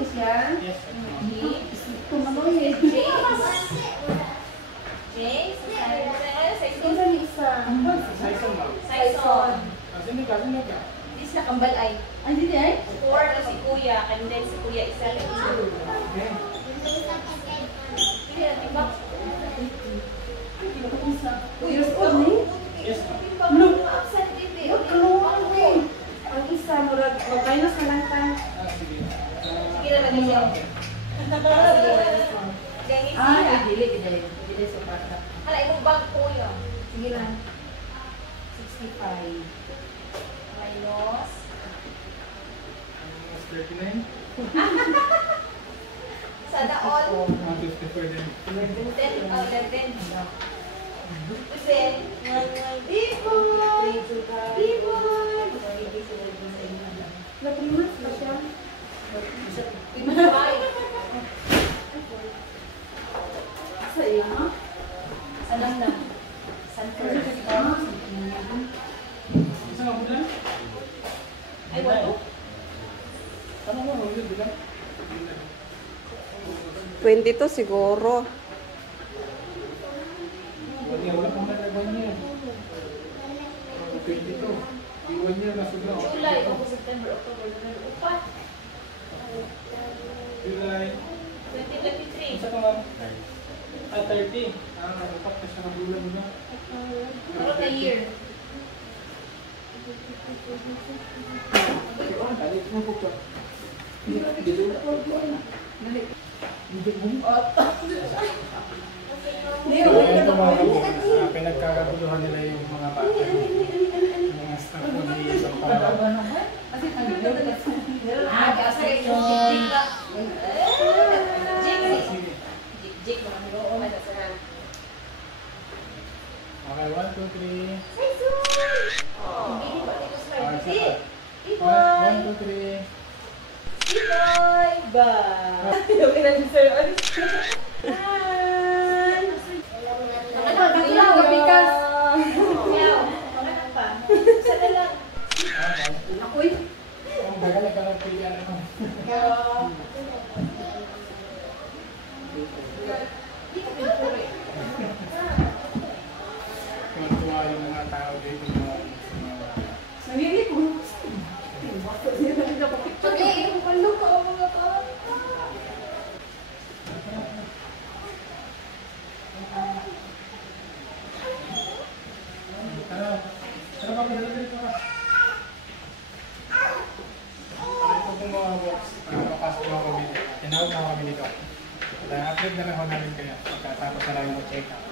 is yan? Yes. James. James. James. Isa. Saison ma'am. Saison. Sino ka? This na kambal ay. Ay, hindi ay? 4 na si Kuya. And then si Kuya isa. Okay. Kaya, diba? 2 years old eh. Yes. Look. Absent din eh. Huwag kaluan eh. Ang isa, murag, magkainos ka lang ka. Sige. Sige na lang niya. Ganyan siya. Dili sa bata. Hala, imong bag Kuya. Sige lang. 65. Minus. 39. Sana all. 54 din. 10, 11. Kasi, Biboy! Biboy! Naprimas ba siya? Biboy! Sa iyo, ha? Alam na. San Francisco. Isa nga bulan? Ay, wala. Ano mo? Huwag yun bilang? 22 siguro. Wala pang nalagwan niya. 22. Iwan niya na sigla. July, August, September, October, November, upat. July. 2023. Isa ka ma'am? 30. Upat ka siya na bulan mo na. Ano na year? Pinagkakaguluhan nila yung mga bata. Mga staff ko ni isang pangalaman. Kasi yung jig na. Jig na. Okay, 1, 2, 3. Hindi ba dito sa Isa pa. Biboy! 1, 2, 3. Biboy! Ba! Okay na din sir. Ano? Bilaw! Bikas! Bilaw! Ano pa? Isa na lang. Ako'y? Ang bagal ka lang pilihan ako. Tuwa yung mga tao dito sa mga... Nanginig mo. Tuloy! Palo ka ang mga ka. Tara ba, madala dito ka? Ito pong mga box, makapasok na kami. Tinawag na kami dito. Update na lang ako namin kayo. Pagkatapos na lang yung check-up.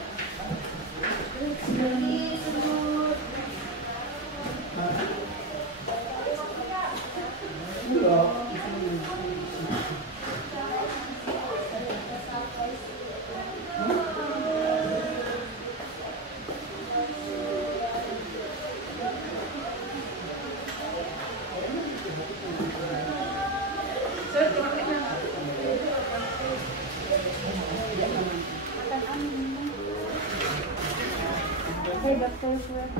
Hey, Dr. Sweat.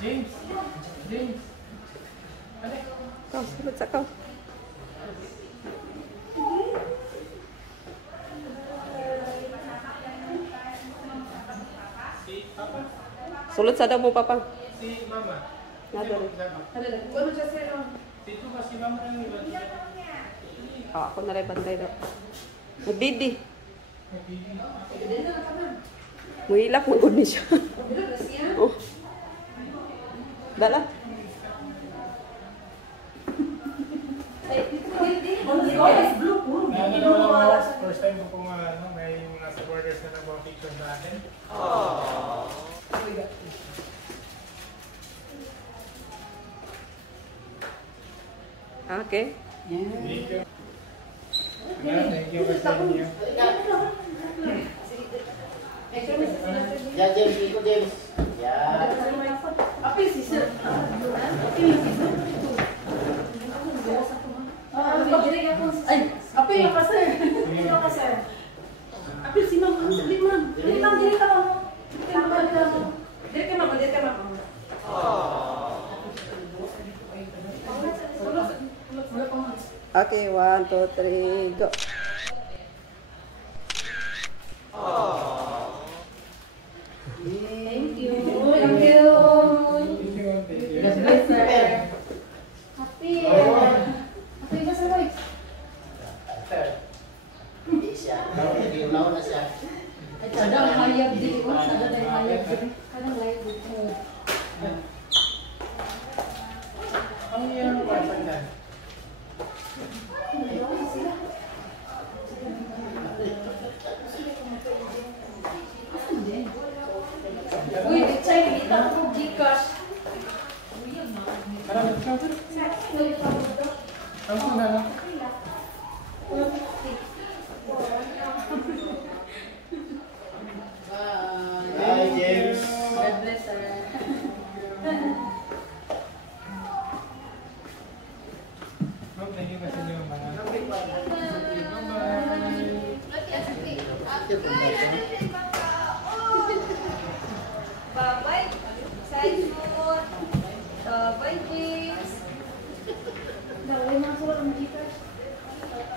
James! Ikaw, sulod sa ikaw. Si Papa? Sulod sa daw mo, Papa. Si Mama? Nadali. Ano siya sir? Dito ba si Mama ng iba? Ako na rin bantay daw. Magbidi. Muhilak, magod ni siya. Oh. Dala. First time ko kung may mga supporters na nag-mga picture sa akin. Okay. Thank you. Thank you sa inyo. Ya, James, ikut James. Ya. Apa sih sir? Ay, apa yang apa sir? Sino ka sir? Apil si ma'am, ano sabi ma'am? Dili ma'am, dili ka ma'am. Dili ka ma'am. Dili ka ma'am. Okay, 1, 2, 3, go. Thank you. Thank you. Thank you. God bless, sir. Happy. Happy ba sa life? Hindi siya. Nagulaw na siya. Ay, kadang hayag din ko. Kadang hayag din. Kadang live dito. Ang iyong wasan na. Uy, check dito ako. Gcash. Marami ito. Ang suna na. Bye, James. God bless, sir. Thank you kasi niyo mga. Bye-bye. Side food. Bye, James. Daway mga suwal ang Gcash.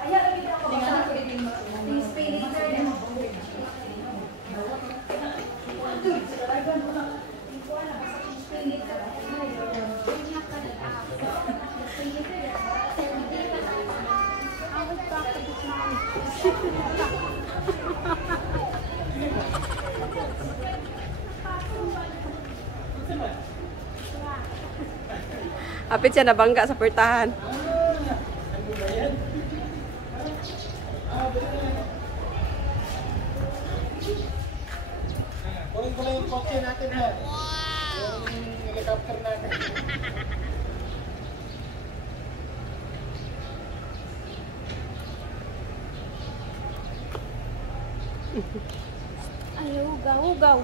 Ayaw, lagi na ako. Please pay later. Dude, talaga mo na. Pay later. Apit siya nabangga sa pertahan. Kunin ko lang yung kotse natin ha. Yung helicopter natin. Ay, ugaw.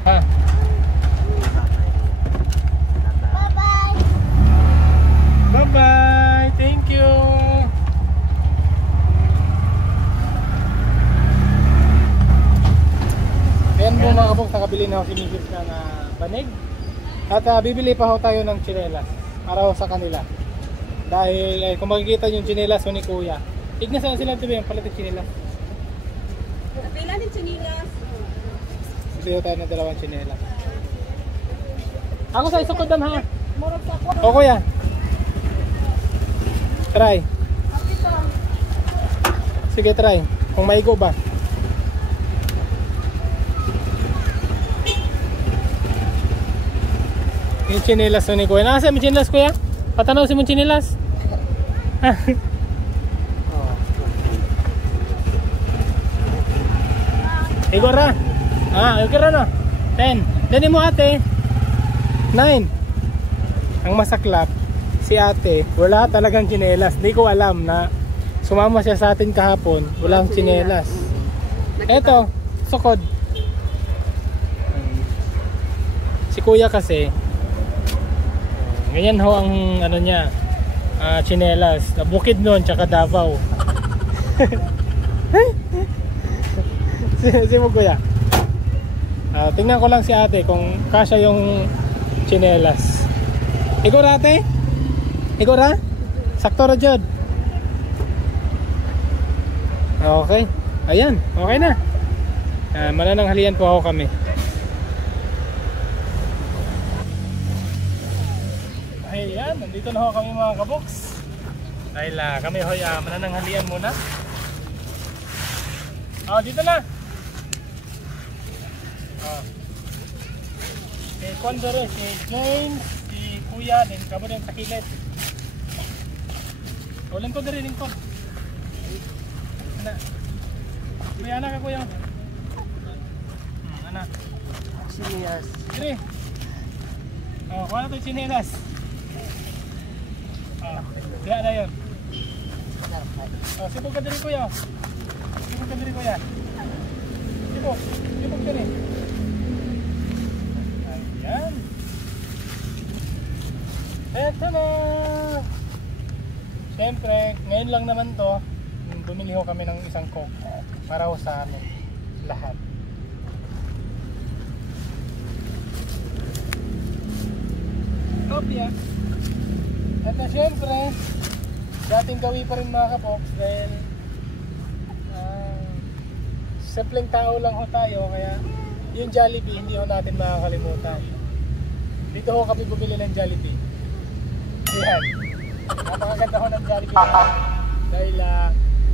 Ha? Bye-bye! Thank you! Ayan po mga kabok, nakabili na ako si Mrs. ng banig. At bibili pa ho tayo ng tsinelas para ho sa kanila. Dahil kung makikita yung tsinelas ho ni Kuya, tignan saan sila ito yung palit ng tsinelas. Pila din chinilas. Bibili ho tayo ng dalawang tsinelas. Ako sa isang kodam ha. O Kuya. Try. Sige, try. Kung maigo ba. Yung chinelas ni Kuya. Nasa yung chinelas, Kuya? Patanaw si mong chinelas. Igor ra. Igor ra no. 10. Dani mo ate. 9. Ang masaklap, si ate, wala talagang chinelas. Hindi ko alam na sumama siya sa atin kahapon, walang chinelas. Eto, sukod. Si Kuya kasi, ganyan ho ang ano niya, chinelas. Bukid noon, tsaka Davao. si mo Kuya. Tingnan ko lang si ate kung kasya yung chinelas. Igor ate? Igor ha? Sakto ra jud. Okay. Ayan, okay na. Manananghalian po ako kami. Ayan, nandito na ho kami mga kaboks. Dahil kami ho manananghalian muna. Dito na. Si Condore, si James, si Kuya, din kamo din sa kilid. Lingkod na rin, lingkod. May anak ka Kuya. Ano? Sinias. Sige. Oh, kuha na ito yung chinelas. Oh, diya na yun. Oh, sibog ka diri kuya. Sibog ka diri kuya. Sibog. Sibog ka rin. Ayan. Eto na. Siyempre, ngayon lang naman to. Bumili ho kami ng isang Coke para ho sa amin. Lahat. Kopya. At na syempre, dating gawin pa rin mga kapoks dahil simpleng tao lang ho tayo kaya yung Jollibee hindi ho natin makakalimutan. Dito ho kami bumili ng Jollibee. Ayan. Napakaganda ho ng Jollibee dahil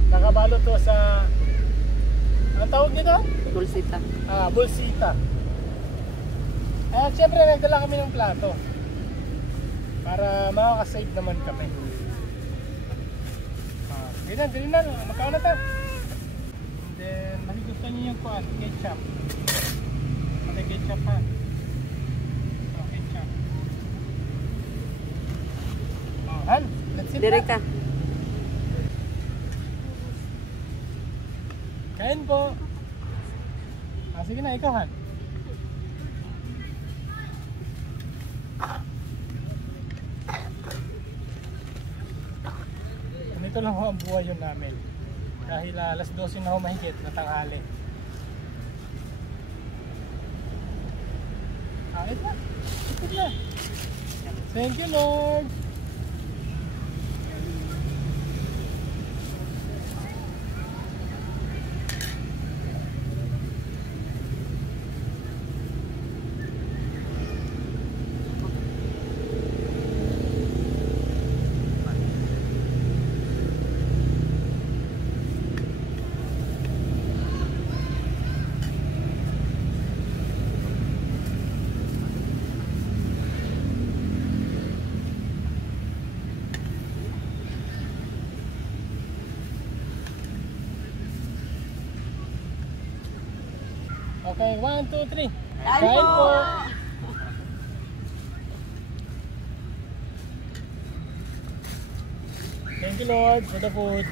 nakabalot to sa anong tawag nito? Bulsita. Bulsita. At syempre nagdala kami ng plato para makakasave naman kami. Ganyan na, magkao na ta. And then, masigusto niyo yung kuan, ketchup. Pati ketchup ha. Ketchup. Han, let's sit Dire na. ka. Kain po. Sige na, ikaw Han. Ganito lang ho ang buhay yun namin. Dahil alas 12 na ho mahigit na tanghali. Ito na. Ito na. Thank you Lord. Okay, 1, 2, 3. Kain po! Thank you Lord for the food.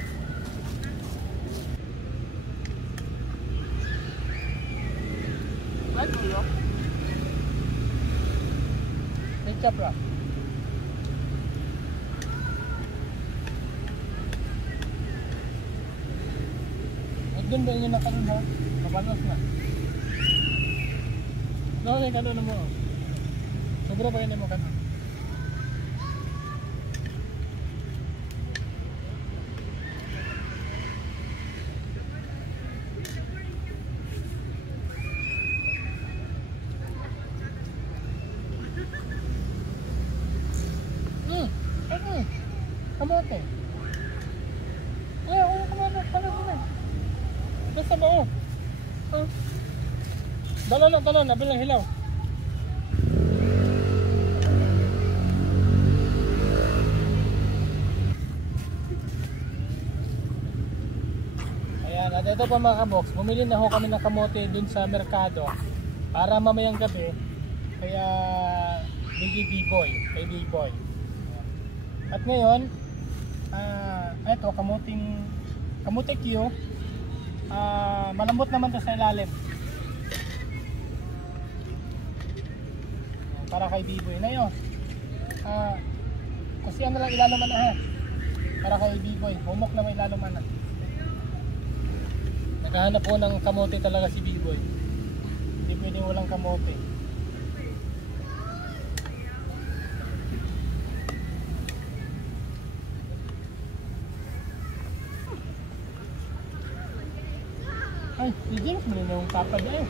What do you? Ketchup wrap. Huwag doon ba yun na kanon ha? Mabalos na. No, may kanon mo. Sobra ba yun mo kanon? Kamote. Ay, kamote. Kamote. Basta ba oh? Talon na, bilang hilaw. Ayan, at ito pa mga kabox, bumili na ho kami ng kamote dun sa merkado para mamayang gabi, kaya bigay B-boy, kay B-boy. At ngayon, ito, kamote Q, malambot naman to sa ilalim. Para kay B-boy na yun. Kasi ano lang ilaluman na ha. Para kay B-boy, humok na may ilaluman na. Naghahanap po ng kamote talaga si B-boy. Hindi pwede walang kamote. Ay, si James mo na yung kapad na eh.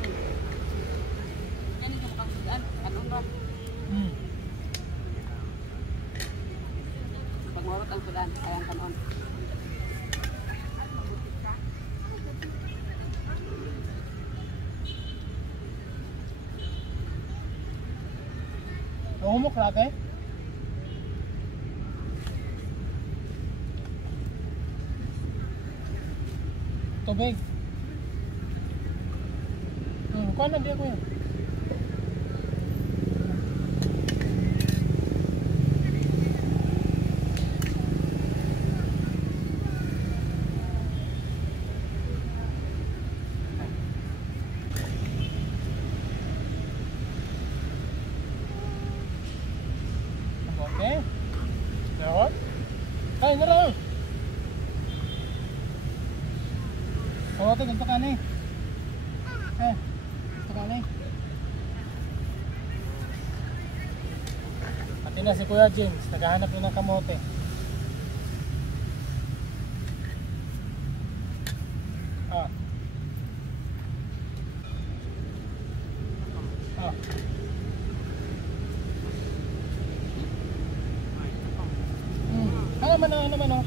Ano ka makakasigaan? Ano ba? Pag mawag ang sudan, ayang kanon. Humok natin. Tubig. Kuha na, di ako yan. Okay. Dapat? Ay, nara. Kamote, ganito ka na eh. Ganito ka na eh. Pati na si Kuya James, naghahanap yun ng kamote. Ah. Ah. Ano naman oh.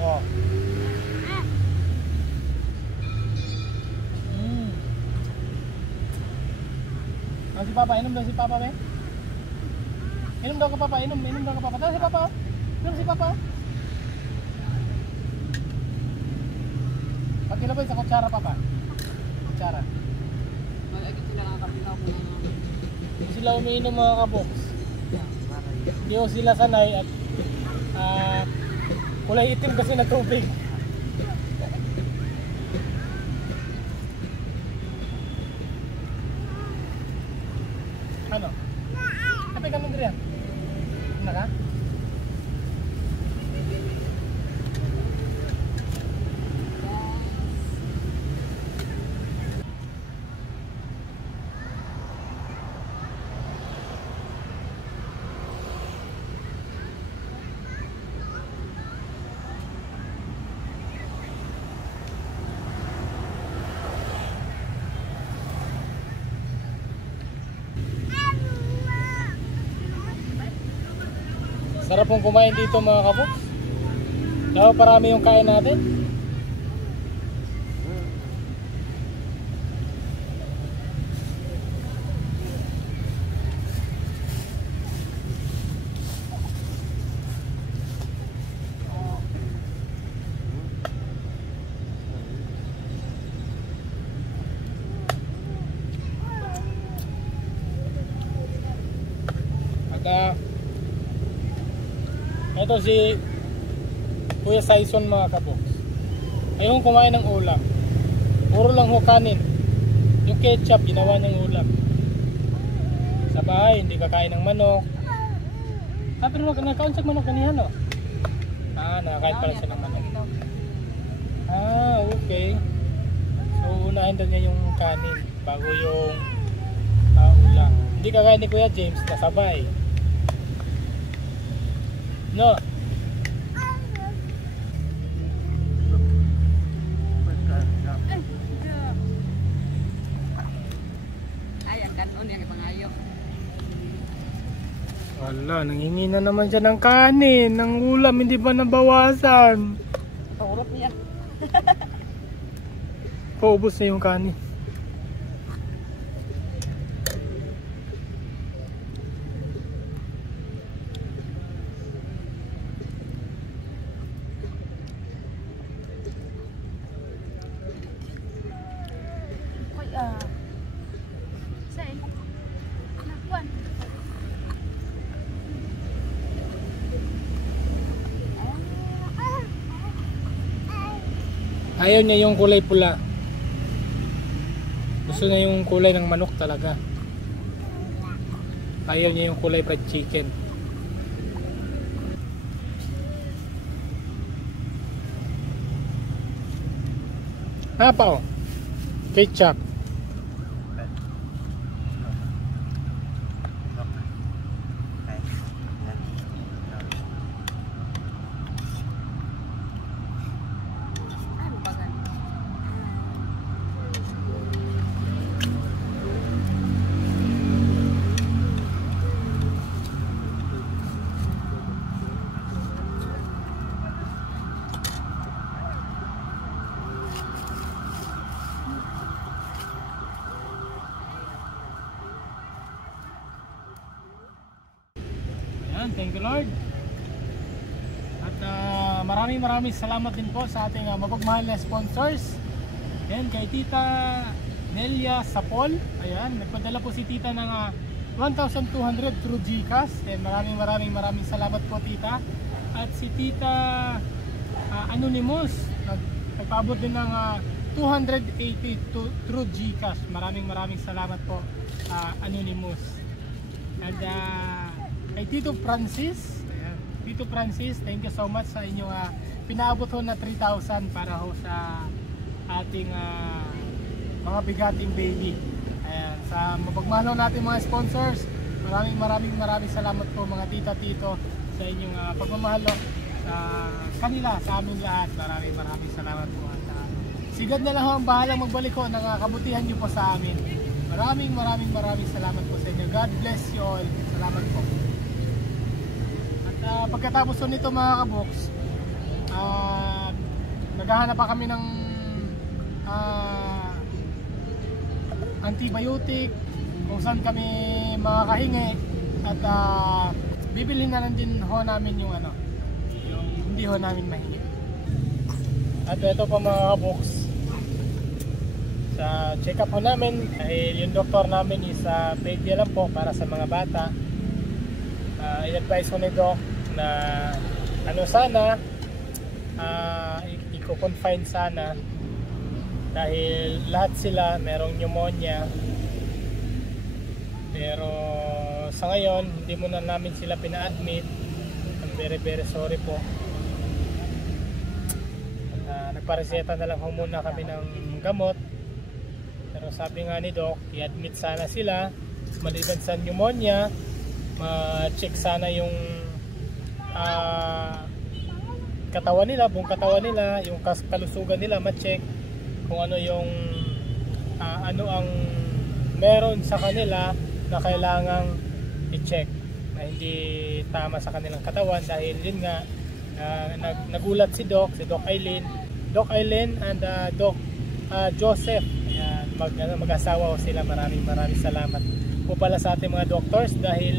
Oh. Si Papa, inom daw si Papa, be. Inom daw ka Papa, inom daw ka Papa. Tara si Papa. Inom si Papa. Pagkilabay sa kutsara, Papa. Kutsara. Mag-agit sila ng kapilaw ko na. Hindi sila umiinom mga kaboks. Hindi ko sila sanay at kulay itim kasi na tubig. Ano? Kapag ka nandun yan? Naka? Sarap pong kumain dito mga kaboks. Lalo parami yung kain natin. Ito si Kuya Saison mga kaboks. Ayun kumain ng ulam. Puro lang ho kanin. Yung ketchup ginawa niyang ulam. Sa bahay hindi kakain ng manok. Pero nakain siya manok kanihan no? Nakakain pala siya ng manok. Okay. So unahin daw niya yung kanin bago yung ulam. Hindi kakain ni Kuya James na sabay. No. Ay, ang kanon yung pangayo. Wala, nanghingi na naman siya ng kanin, ng ulam, hindi ba nabawasan? Paurot niya. Paubos na yung kanin. Ayaw niya yung kulay pula. Gusto niya yung kulay ng manok talaga. Ayaw niya yung kulay fried chicken. Apa oh? Ketchup. Thank you Lord. At maraming salamat din po sa ating mapagmahal na sponsors. Ayan, kay Tita Nelia Sapol. Ayan, nagpadala po si Tita ng 1,200 through GCash. Ayan, maraming salamat po, Tita. At si Tita Anonymous, nagpaabot din ng 280 through GCash. Maraming salamat po, Anonymous. And kay Tito Francis, ayan, Tito Francis, thank you so much sa inyong pinaabot ho na 3,000 para ho sa ating mga bigating baby. Ayan, sa mapagmahal natin mga sponsors, maraming salamat po mga tita, tito sa inyong pagmamahal sa kanila, sa amin lahat. Maraming salamat po. At si God na lang ho ang bahalang magbalik ho ng kabutihan nyo po sa amin. Maraming salamat po sa inyo. God bless you all. Salamat po. At pagkatapos nito mga kaboks, naghahanap pa kami ng antibiotic kung saan kami makakahingi, at bibilhin na lang din ho namin yung yung hindi ho namin mahingi. At ito pa mga kaboks, sa check up ho namin, dahil yung doktor namin is pwede lang po para sa mga bata. I-advise ko ni Doc na sana i-confine sana, dahil lahat sila merong pneumonia. Pero sa ngayon hindi muna namin sila pina-admit. I'm very sorry po. Nagpareseta na lang muna kami ng gamot. Pero sabi nga ni Doc, i-admit sana sila maliban sa pneumonia. Ma-check sana yung katawan nila, buong katawan nila, yung kalusugan nila, ma-check kung ano yung ano ang meron sa kanila na kailangang i-check na hindi tama sa kanilang katawan. Dahil yun nga, nagulat si Doc Eileen and Doc Joseph. Ayan, mag-asawa sila. Maraming salamat po pala sa ating mga doctors, dahil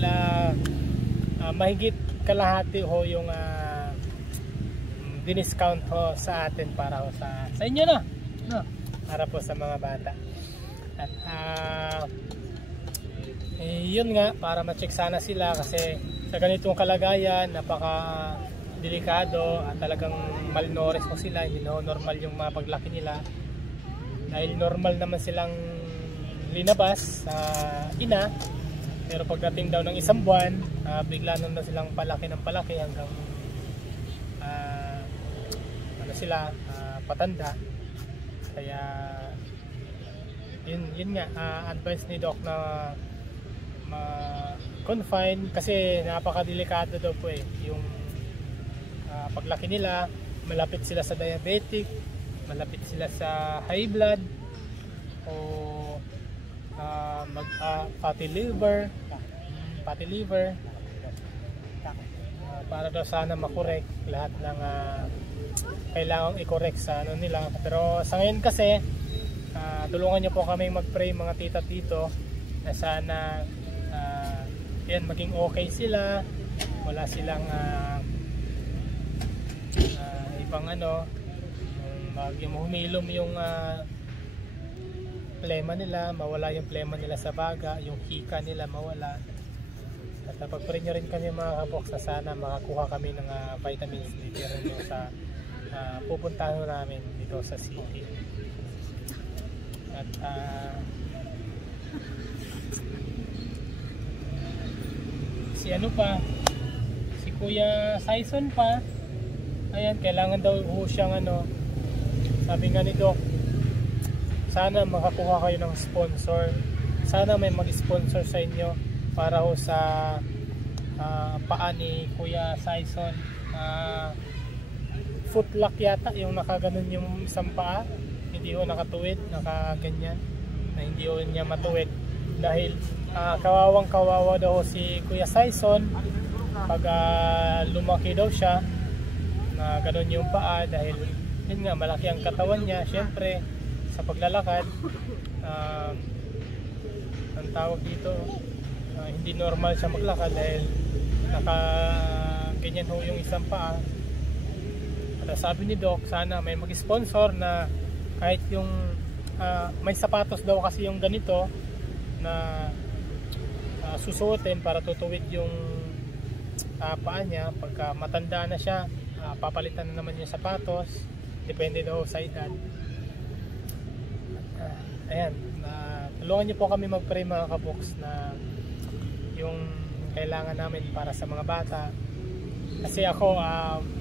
mahigit kalahati ho yung diniscount ho sa atin para ho sa inyo na, no? Para po sa mga bata. At yun nga, para ma-check sana sila, kasi sa ganitong kalagayan napaka delikado at talagang malnourished po sila. Hindi na normal yung mga paglaki nila, dahil normal naman silang linabas sa ina, pero pagdating daw ng isang buwan, bigla na silang palaki ng palaki hanggang sila patanda. Kaya yun nga, advice ni Doc na confine, kasi napakadelikado daw po yung paglaki nila. Malapit sila sa diabetic, malapit sila sa high blood, o fatty liver, para daw sana makorek lahat ng kailangang i-correct sa nila. Pero sa ngayon kasi, tulungan nyo po kami mag-pray mga tita tito, na sana yan, maging okay sila, wala silang ibang humilom yung plema nila, mawala yung plema nila sa baga, yung hika nila mawala. At pag-pray nyo rin kami mga kaboks, na sana makakuha kami ng vitamins dito rin sa pupuntahan namin dito sa city. At si Kuya Saison pa, ayan, kailangan daw siyang sabi nga ni Doc, sana makakuha kayo ng sponsor, sana may mag-sponsor sa inyo para ho sa paa ni Kuya Saison. Footlock yata yung nakaganon yung isang paa, hindi ho nakatuwid, nakaganyan, na hindi ho niya matuwid. Dahil kawawang kawawa daw si Kuya Saison pag lumaki daw siya na ganon yung paa, dahil yun nga, malaki ang katawan niya. Syempre sa paglalakad, ang tawag dito, hindi normal siya maglakad dahil naka ganyan ho yung isang paa. sabi ni Doc, sana may mag-sponsor na kahit yung may sapatos daw kasi yung ganito na susuotin para tutuwid yung paa niya. Pagka matanda na siya, papalitan na naman yung sapatos, depende daw sa edad. Ayan, tulungan niyo po kami mag-pray mga kaboks na yung kailangan namin para sa mga bata. Kasi ako,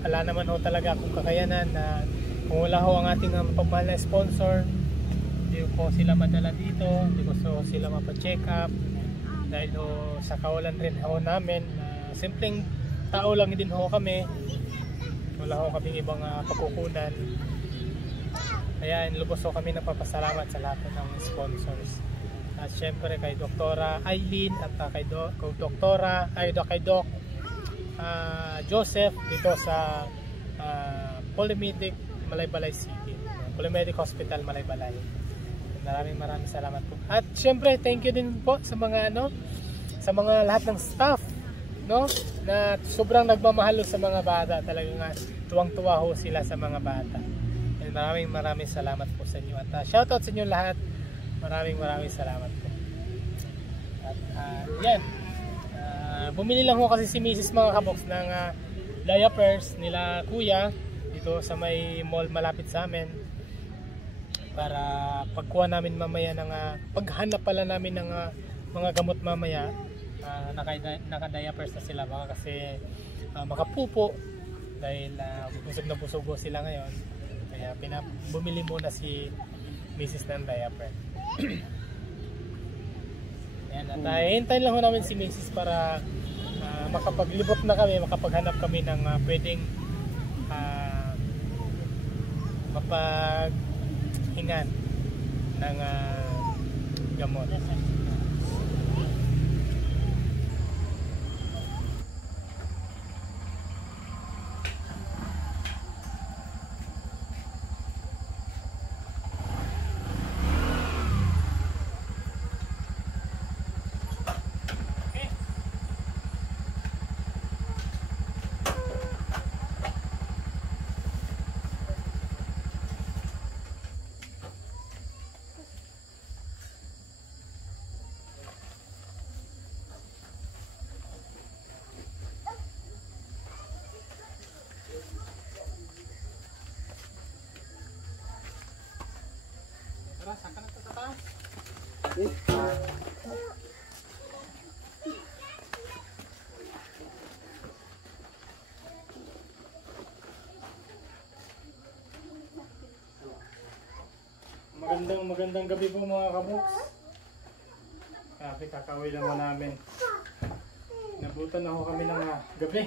wala naman ho talaga akong kakayanan na kung wala ho ang ating pagmahal na sponsor, hindi ko sila madala dito, hindi ko sila mapacheck up dahil ho, sa kawalan rin ho namin, simpleng tao lang din ho kami, wala ho kaming ibang pagkukunan. Kaya lubos ho kami nagpapasalamat sa lahat ng sponsors. At syempre kay Doktora Aileen at kay Doc Joseph dito sa Polymedic Malaybalay City, Polymedic Hospital Malaybalay. Maraming salamat po. At syempre thank you din po sa mga sa mga lahat ng staff, no, na sobrang nagmamahal sa mga bata. Talagang tuwang-tuwa ho sila sa mga bata. And maraming salamat po sa inyo. At shoutout sa inyo lahat. Maraming salamat po. At yan. Bumili lang ho kasi si Mrs. mga kaboks ng diapers nila kuya dito sa may mall malapit sa amin, para pagkuha namin mamaya ng paghanap pala namin ng mga gamot mamaya, naka-diapers na sila baka kasi makapupo dahil busog na sila ngayon, kaya bumili muna si Mrs. ng diaper. Ayan, at hintayin lang ho namin si Mrs. para makapaglibot na kami, makapaghanap kami ng pwedeng mapaghingan ng gamot. Saan ka na sa taas? Magandang gabi po mga kaboks. Kasi kakaway lang mo namin. Nabutan na ho kami ng gabi.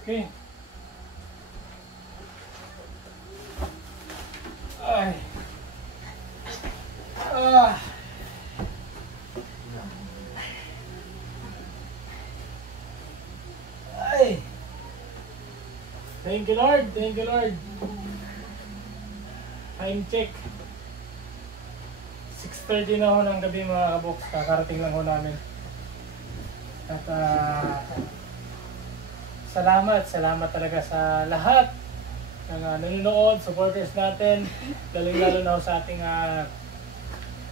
Okay. Ay. Ay. Thank you Lord, thank you Lord. Time check. 6:30 na ho ng gabi mga kaboks. Kakarating lang ho namin. At salamat talaga sa lahat ng nanonood, supporters natin, lalo na sa ating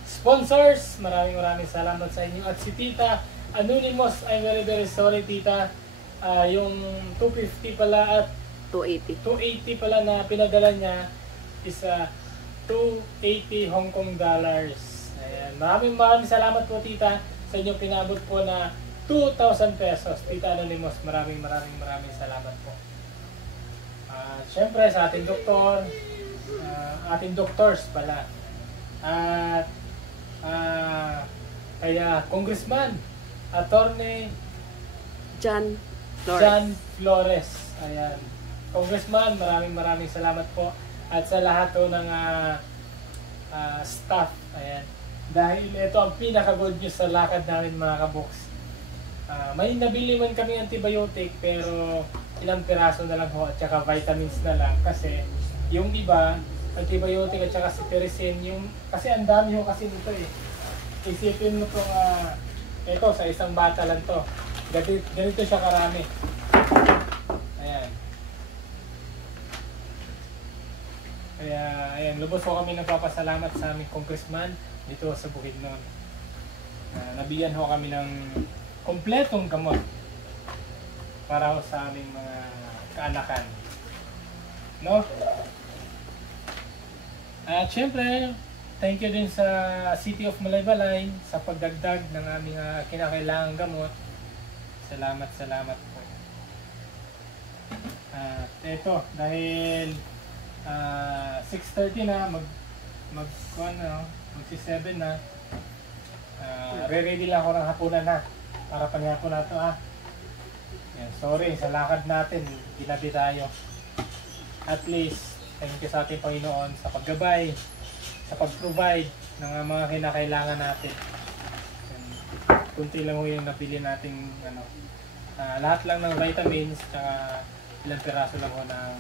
sponsors. Maraming salamat sa inyo. At si Tita Anonymous, I'm very sorry Tita, yung 250 pala at 280 pala na pinadala niya is 280 Hong Kong dollars. Ayan. Maraming salamat po tita sa inyong pinabot po na 2,000 pesos. Tita Anonymous, maraming salamat po. Siyempre sa ating doktor, ating doctors pala. At kaya Congressman, Attorney John Flores. John Flores. Ayan. Congressman, maraming salamat po. At sa lahat po ng staff. Ayan. Dahil ito ang pinaka-good news sa lakad namin mga kaboks. May nabili man kami antibiotic pero ilang piraso na lang ho at saka vitamins na lang kasi yung iba antibiotic at saka cetirizine yung kasi ang dami ho kasi nito eh. Isipin mo itong ito sa isang bata lang to. Ganito siya karami. Ayan. Kaya ayan, lubos po kami nagpapasalamat sa aming congressman dito sa Bukidnon. Nabigyan ho kami ng kompletong gamot para ho sa aming mga kaanakan. No? At syempre, thank you din sa City of Malaybalay sa pagdagdag ng aming kinakailangang gamot. Salamat po. At ito, dahil 6:30 na, magsi-7 na, re-ready lang ako ng hapunan na para panihapon na ito Yan, sorry, sa lakad natin, ginabi tayo. At least, thank you sa ating Panginoon sa paggabay, sa pag-provide ng mga kinakailangan natin. Kunti lang yung nabili nating lahat lang ng vitamins tsaka ilang piraso lang ho ng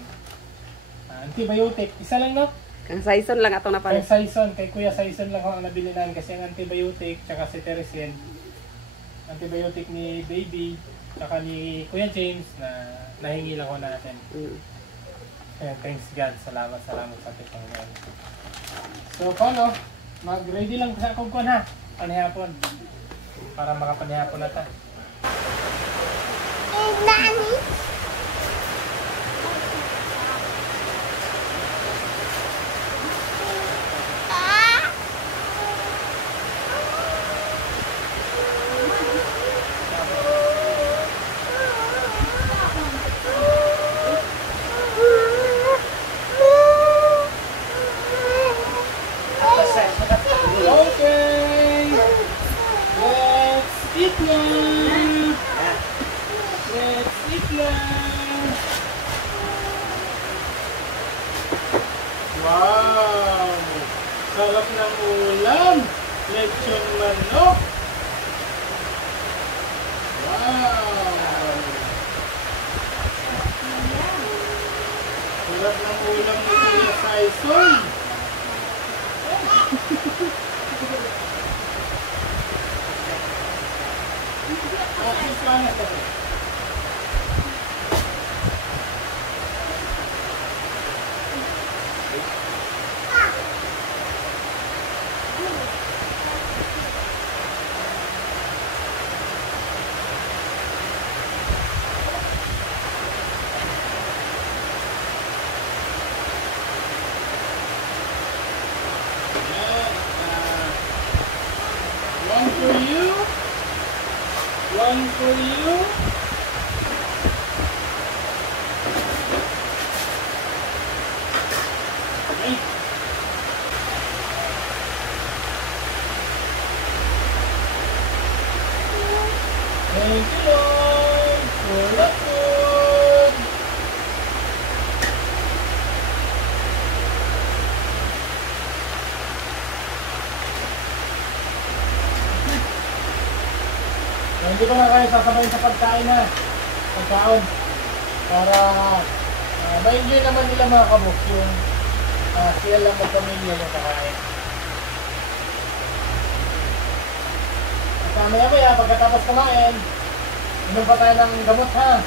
antibiotic. Isa lang no? Kang Saison lang atong napan. Kay Saison, kay Kuya Saison lang ho ang nabili namin kasi ang antibiotic tsaka cetirizine. Antibiotic ni baby tsaka ni Kuya James na nahingi lang ho natin. And thanks God. Salamat sa ating Panginoon. So paano? Mag-ready lang sa kugkon ha. Panihapon. Para makapanihapon na ta. Okay! Let's eat na! Let's eat na! Wow! Sarap ng ulam! Lechon manok! Wow! Sarap ng ulam ni Kuya Saison! One for you. One for you. Hey. Thank you, Lord, for the food. Hindi ko na kayo sasabayin sa pagkain na pagkaon para ma-enjoy naman nila mga kaboks yung sila lang ng pamilya yung kakain. At maya pagkatapos kumain, inom pa tayo ng gamot ha,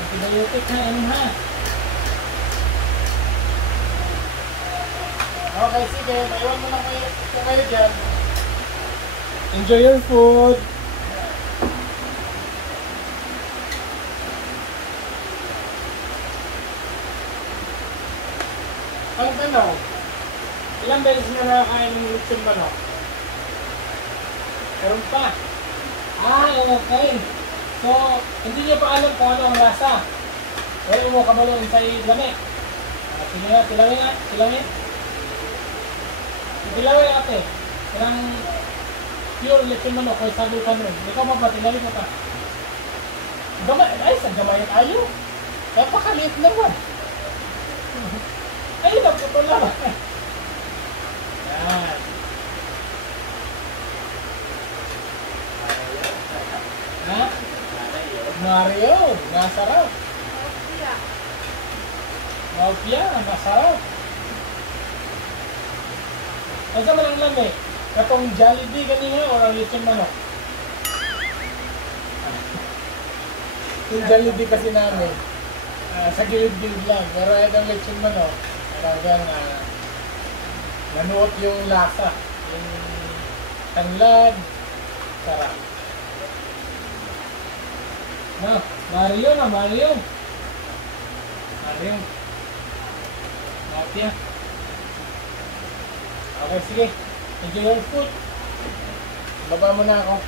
antibiotic ha, inom ha. Okay, sige, maiwan mo lang kayo dyan. Enjoy your food. Pag ilang beses na nakakain ng lechon manok? Meron pa. Okay. So, hindi niyo pa alam kung ano ang lasa. Pero mo kabalo sa lami. Sige nga, tilawin nga. Tilawin. Tilawin ate. Ilang pure lechon manok o sagutan rin. Ikaw ba tilawin mo pa? Gamay. Ay, sa gamay tayo. Napakaliit naman. Ayun, nagputol na ba? Yan. Ha? Mario, masarap. Mafia, masarap. Ano sa malang lami? Katong Jollibee kanina o ang lechon manok? Yung Jollibee kasi namin, sa gilid-gilid lang. Pero ito ang lechon manok, talagang nanuot yung lasa. Yung tanglad, sarap. No, Mario na, Mario. Mario. Mafia. Okay, sige. Enjoy your food. Baba mo na ako.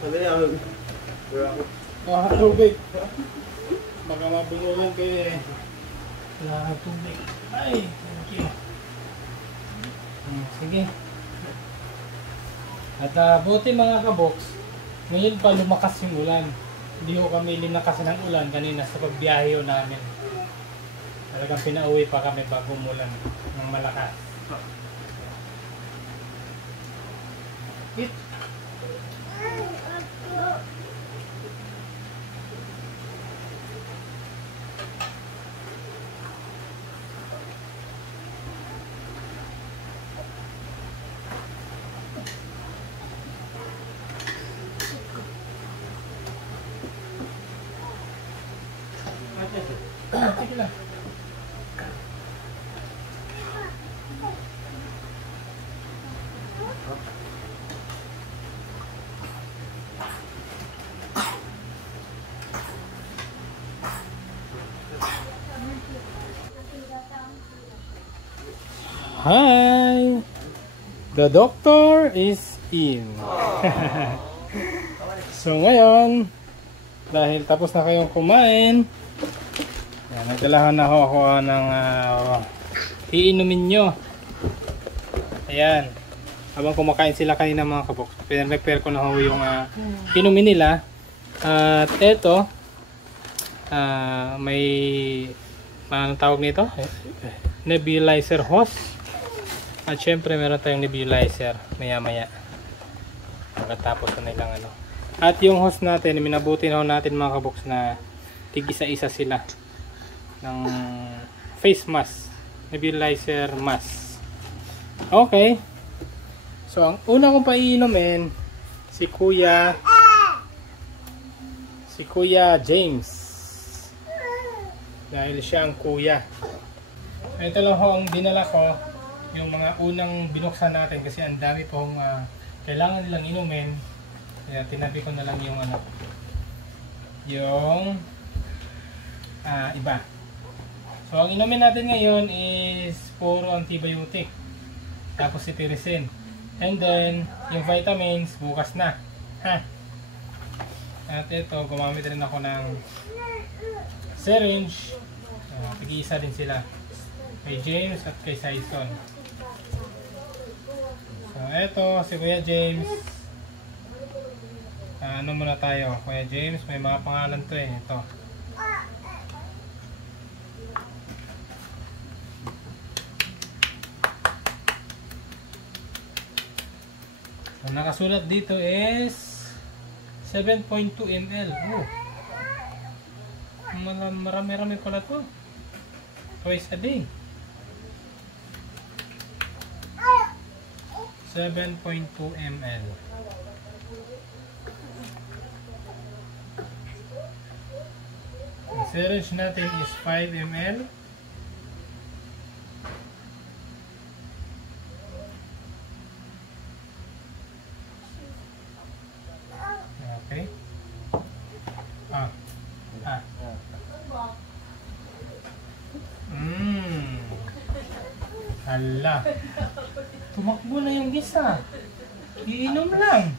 Ano yan? Tubig. Baka mabungulan kayo eh. Wala tubig. Ay, thank you. Sige. At buti mga kaboks, ngayon pa lumakas yung ulan. Hindi ko kami linakasan ng ulan kanina sa pagbiyahe ko namin. Talagang pinauwi pa kami bago umulan ng malakas. Hit. Sige lang. Hi! The doctor is in. So ngayon, dahil tapos na kayong kumain, yan, nagdalahan na ako ng iinumin nyo. Ayan. Habang kumakain sila kanina mga kaboks, pinag-prepare ko na ho yung inumin nila. At eto, may anong tawag nito? Nebulizer hose. At syempre meron tayong nebulizer maya maya. Pagkatapos na nilang ano. At yung hose natin, minabuti na natin mga kaboks na tig-isa-isa sila ng face mask, nebulizer mask. Okay. So ang una kong paiinumin si Kuya James. Dahil siya ang kuya. Ito lang ho ang dinala ko, yung mga unang binuksan natin kasi ang dami pong kailangan nilang inumin. Kaya tinabi ko na lang yung iba. So ang inumin natin ngayon is puro antibiotic. Tapos si Tirisin. And then yung vitamins bukas na. Ha. At ito, gumamit rin ako ng syringe. Tig-isa din sila. Kay James at kay Saison. So ito, si Kuya James. Ano muna tayo? Kuya James, may mga pangalan to eh. Ito. So nakasulat dito is 7.2 ml. Oh. Marami-rami pala to. Twice a day. 7.2 ml. Ang syringe natin is 5 ml. Okay. Hala. Tumakbo na yung isa. Iinom lang.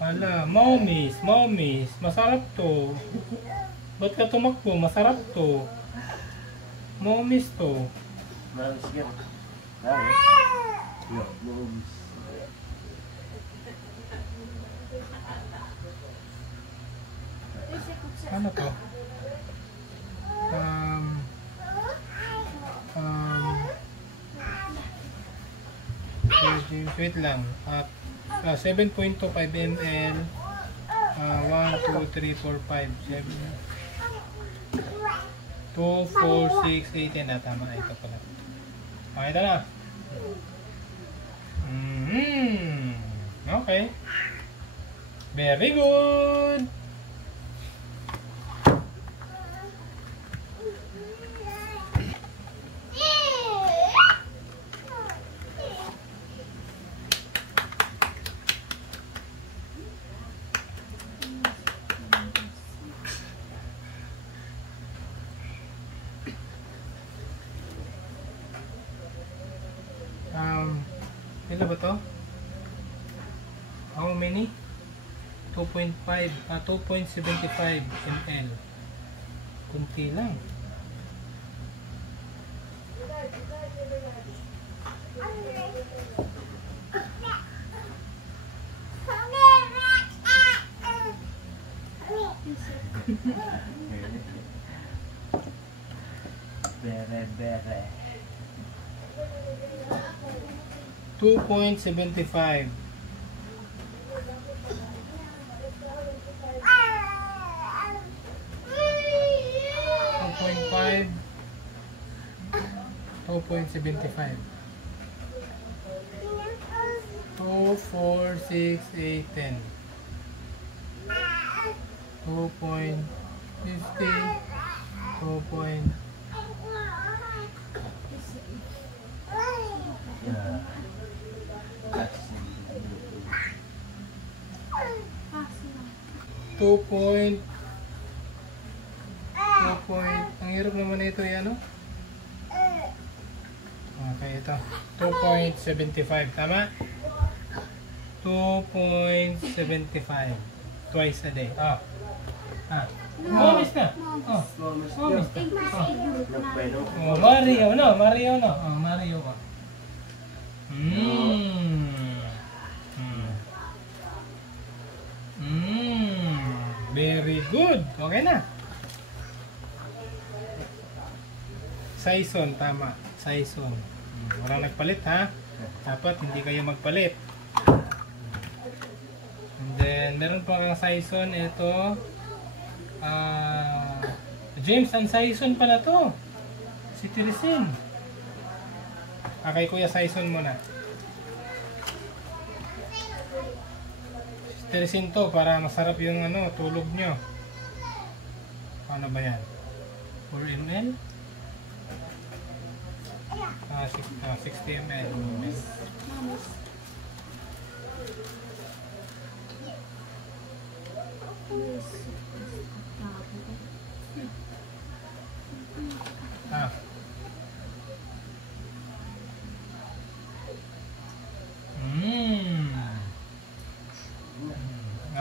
Hala, mommies. Masarap to. Ba't ka tumakbo? Masarap to. Mommies to. Ano to? Wait lang. 7.25 ml. 1, 2, 3, 4, 5, 7. 2, 4, 6, 8, 10. Tama. Ito pala. Ito na. Okay. Very good. Ilan ba to? How many? 2.5 2.75 ml. Kunti lang. Bere. 2.75. 2.75. 2, 4, 6, 8, 10. 2.50. 2. Ang hirap naman ito yan, ano? Okay, ito. 2.75. Tama? 2.75. Twice a day. Momis na. Momis na. Mario no. Mario ka. Very good. Okay na. Saison, tama. Saison. Walang nagpalit, ha? Dapat hindi kayo magpalit. And then, meron pa kang Saison. Ito. James, ang Saison pala to. Si Tirisin. Kay Kuya Saison muna. Tirisin to para masarap yung tulog nyo. Ano ba yan? 4 ml? 60 ml.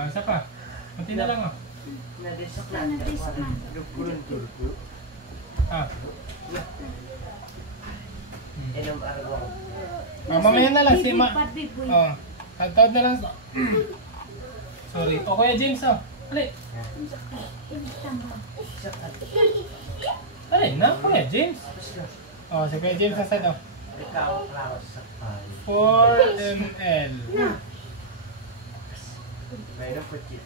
Isa pa. Kunti na lang, Nadesok na. Mamaya na lang si tawad na lang. Sorry. O Kuya James, Ali. Ali na, Kuya James. Si Kuya James sa side, 4 ml. Mayroon po siya.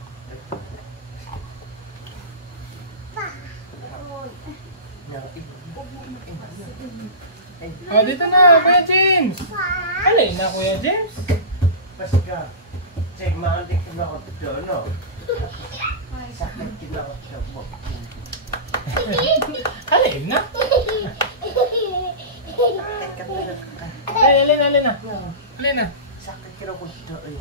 Oh, dito na, Kuya James. Alin na, Kuya James? Paska. Check maantik na ako doon, no? Sakit kina ako sa mo. Alin na? Sakit ka talaga ka. Ay, alin na? Alin na? Sakit kina ako doon.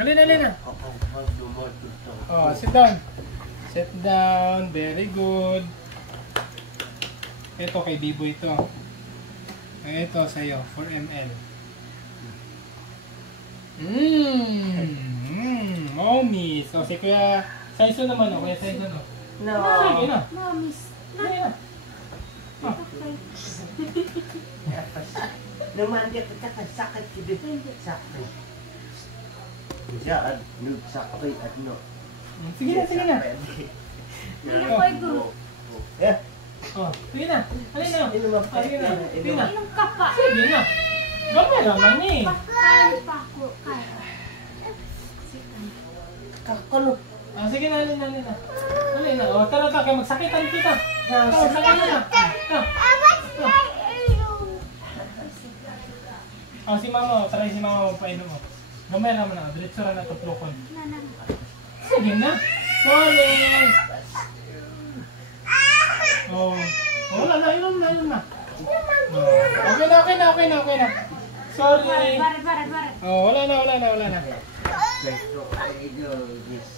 Alin na? Oo, magdumod ito. Oh, sit down. Sit down. Very good. Ito kay Bibo ito. Ito sa'yo, 4 ml. Mommy. So, si Kuya Saiso naman, Kuya Saiso, no? No. Sige na. Sige na. Naman dia kita kan sakit gitu. Sakit. Diyan, sakit at no. Sige na. Eh, Oh, sige na. Alin na? Inom mo. Sige na. Sige na. Inom ka pa. Sige na. Gamay naman eh. Kaya pa ako. Kaya. kakalo. Ah, sige na, alin na. Alin na. Oh, tara, kaya magsakitan kita. Tara, magsakitan na. Oh, si Mama, try si Mama magpainom mo. Gamay naman na, diretso na tuplokon. Sige na. Sorry. Oh, wala na, inom na. Oh, okay na. Sorry. Oh, wala na.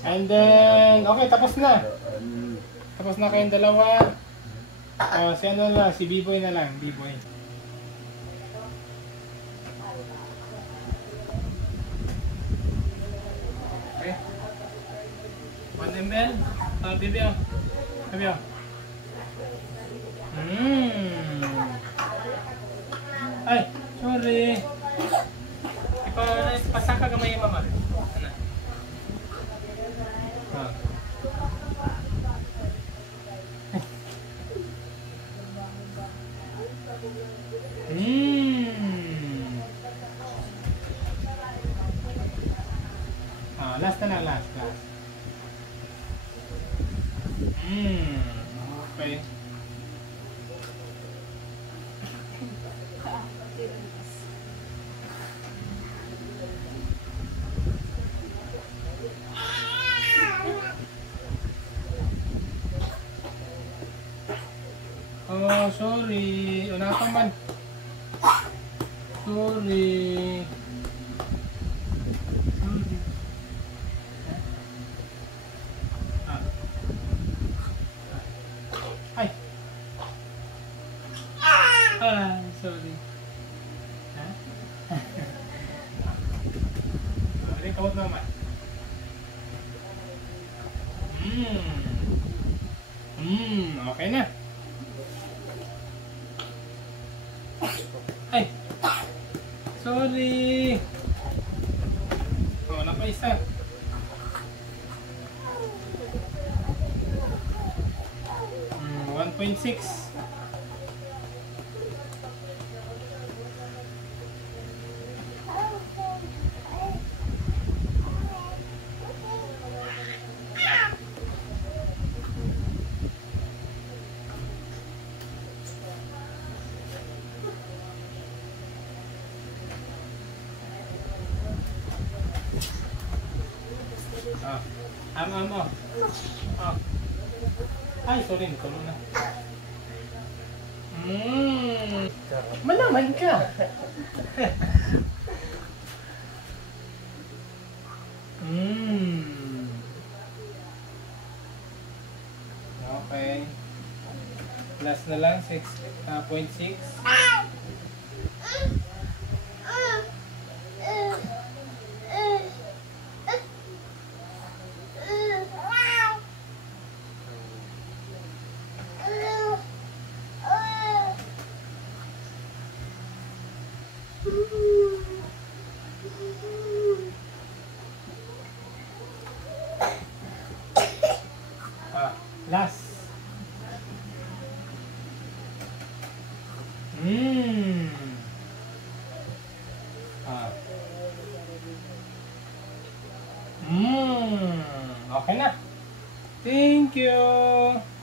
And then, okay, tapos na. Tapos na kayong dalawa. Oh, si ano na, si B-Boy na lang, B-Boy. Okay. 1 ml. Bibiyo. Ay, sorry. Pasaka gamay yung mama. Ano? Ah. Last na lang, last. Okay. Oh, sorry. Unapan man. Sorry. Ay. Sorry. Sorry, tawad naman. Okay na. Ay. Sorry. Oh, wala pa isa. Hmm, 1.6. Ay, sorry, nagkaroon na. Malaman ka. Okay. Last na lang, 6.6. Last. Okay na. Thank you.